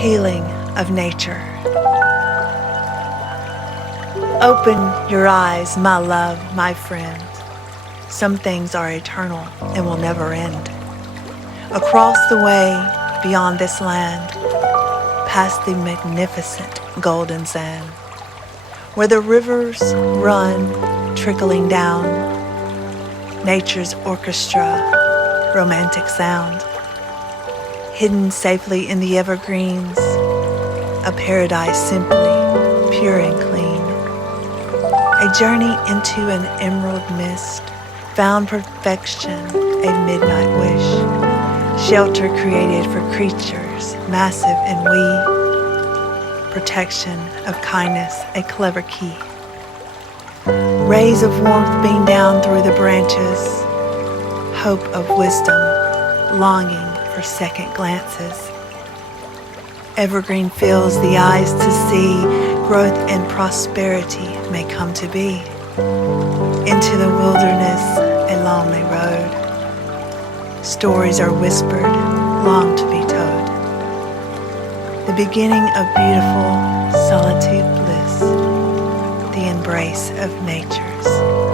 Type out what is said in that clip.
Healing of nature. Open your eyes, my love, my friend. Some things are eternal and will never end. Across the way, beyond this land, past the magnificent golden sand, where the rivers run, trickling down, nature's orchestra, romantic sound, hidden safely in the evergreens, a paradise simply pure and clean. A journey into an emerald mist, found perfection, a midnight wish, shelter created for creatures, massive and wee, protection of kindness, a clever key. Rays of warmth beam down through the branches, hope of wisdom, longing for second glances. Evergreen fills the eyes to see, growth and prosperity may come to be. Into the wilderness, a lonely road. Stories are whispered, long to be told. The beginning of beautiful solitude bliss, the embrace of nature's